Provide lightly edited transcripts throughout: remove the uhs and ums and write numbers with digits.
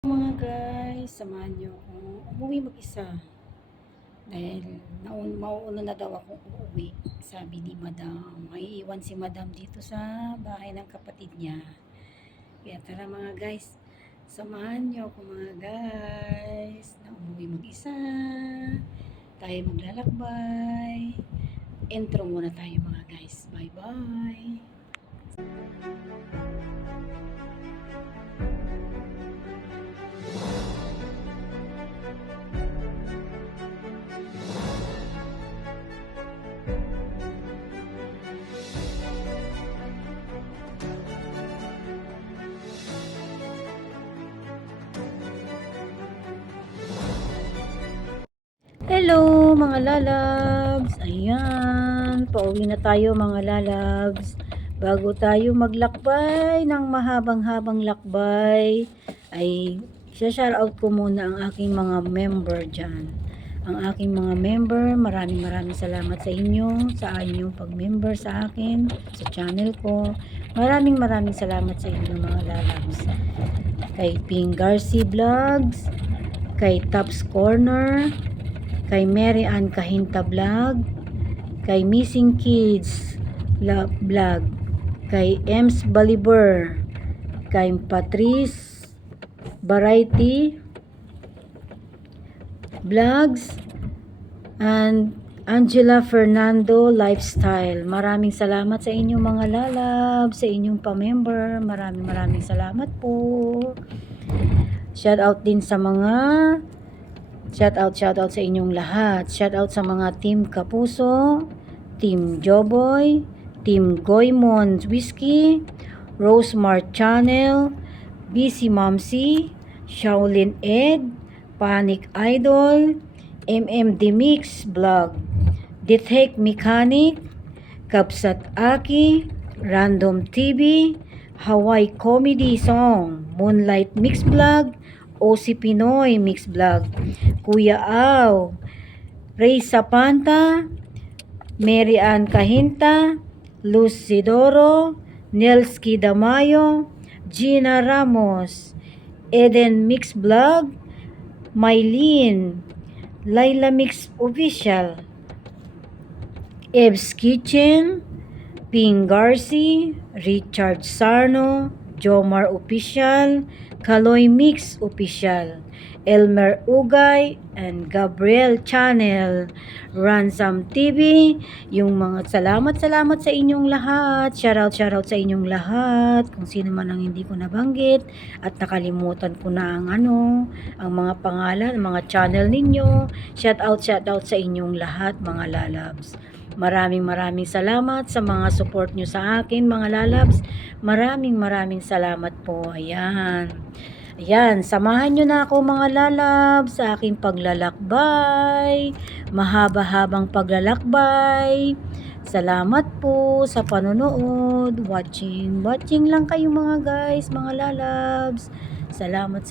Mga guys, samahan niyo akong umuwi mag-isa dahil mauuna na daw akong uuwi. Sabi ni madam, maiiwan si madam dito sa bahay ng kapatid niya. Kaya tara mga guys, samahan niyo ako mga guys na umuwi mag-isa. Tayo maglalakbay. Intro muna tayo mga guys. Bye bye. Hello mga lalabs! Ayan, pauwi na tayo mga lalabs. Bago tayo maglakbay ng mahabang-habang lakbay, ay shoutout ko muna ang aking mga member dyan. Ang aking mga member, maraming salamat sa inyo, sa inyong pag-member sa akin, sa channel ko. Maraming salamat sa inyo mga lalabs. Kay Ping Garci Vlogs, kay Tops Corner, kay Mary Ann Kahinta Vlog, kay Missing Kids Vlog, kay Ems Baliber, kay Patrice Variety Vlogs, and Angela Fernando Lifestyle. Maraming salamat sa inyong mga lalab, sa inyong pa-member. Maraming salamat po. Shoutout din sa mga Shoutout sa inyong lahat. Shoutout sa mga Team Kapuso, Team Joboy, Team Goymon Whiskey, Rosemart Channel, BC Momsy, Shaolin Ed, Panic Idol, MMD Mix Vlog, Detect Mechanic, Kapsat Aki, Random TV, Hawaii Comedy Song, Moonlight Mix Vlog, OC Pinoy Mix Vlog, Kuya Aw, Ray Sapanta, Mary Ann Kahinta, Luz Sidoro, Nelski Damayo, Gina Ramos, Eden Mix Vlog, Mylene, Laila Mix Official, Ev's Kitchen, Ping Garci, Richard Sarno, Jomar Official, Kaloy Mix Official, Elmer Ugay, and Gabriel Channel, Ransom TV, yung mga salamat sa inyong lahat, shoutout sa inyong lahat, kung sino man ang hindi ko nabanggit, at nakalimutan ko na ang mga pangalan, ang mga channel ninyo, shoutout sa inyong lahat mga lalabs. Maraming salamat sa mga support nyo sa akin mga lalabs. Maraming salamat po. Ayan, samahan nyo na ako mga lalabs sa aking paglalakbay. Mahaba-habang paglalakbay. Salamat po sa panonood. Watching lang kayo mga guys, mga lalabs. Salamat.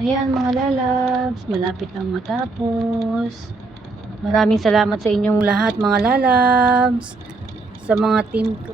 Ayan mga lalabs, malapit lang matapos. Maraming salamat sa inyong lahat mga lalabs, sa mga team ko.